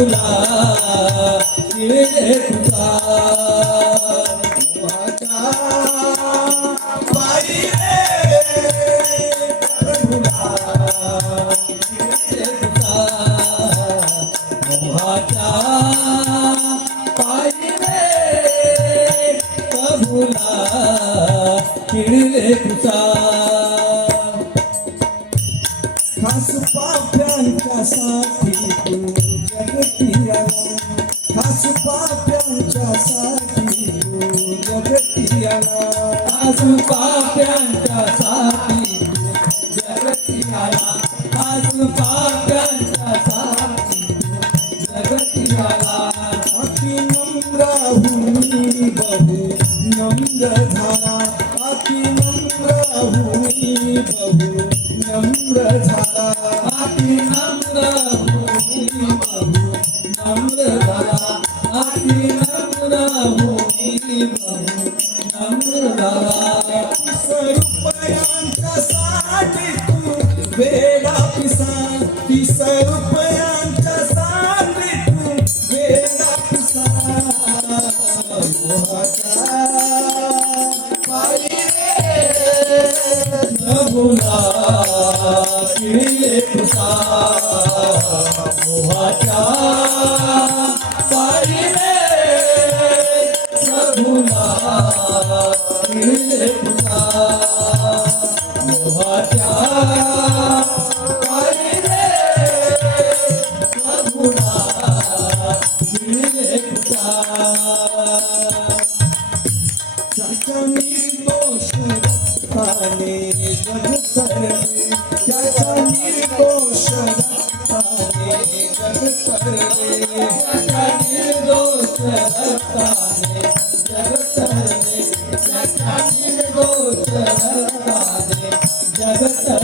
तुला दिवे तुझा. किडले तुझा. खास पाप्यांच्या साठी तू जगतिया खास पाप्यांच्यासाठी तू जगती आला पाप्यांच्या साठी जगती आला पाप्यांच्या साठी जगती अति नम्र भूमी बहु नम्र झाला. अति नम्र भूमी बहु नम्र झाला. अति नम्र भूमी बहु नम्र झाला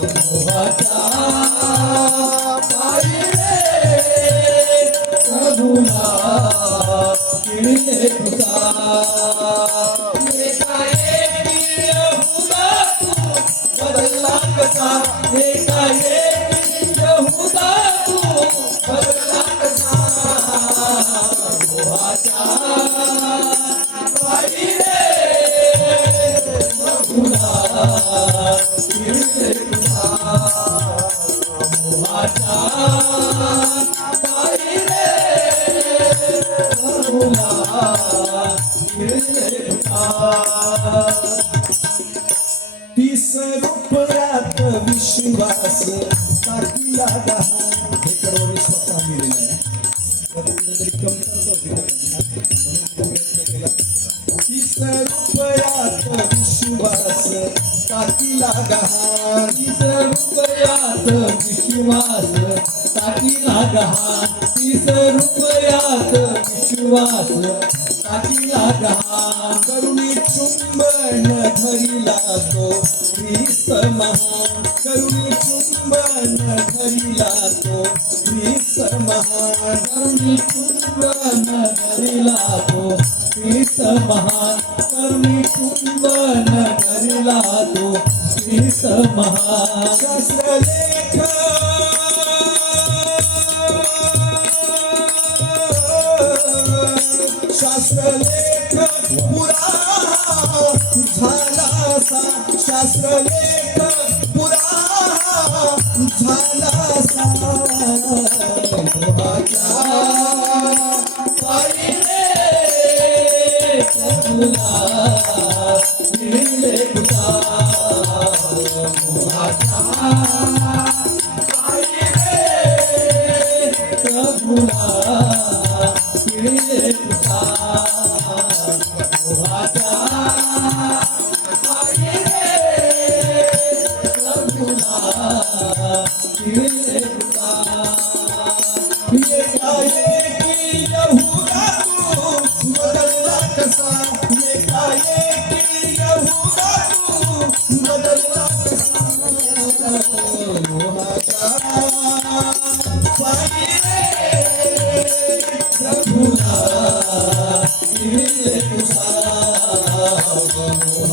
ભૂલા કિણી रुपयात विश्वास टाकीला दहा हे स्वतः लिहिलेलं कमतरता होती प्रयत्न केला तीस रुपयात विश्वास टाकीला दहा तीस रुपयात विश्वास टाकीला गहाण तीस रुपयात विश्वास. टाकीला गहाण करुणी चुंबन धरिला तो. ख्रिस्त महान करुणी चुंबन धरिला तो. ख्रिस्त महान करुणी चुंबन धरिला तो. ख्रिस्त महान करुणी चुंबन धरिला तो. ख्रिस्त महान शास्त्रलेख शास्त्रलेख पुरा झाला असा शास्त्रलेख पुरा झाला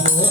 Oh.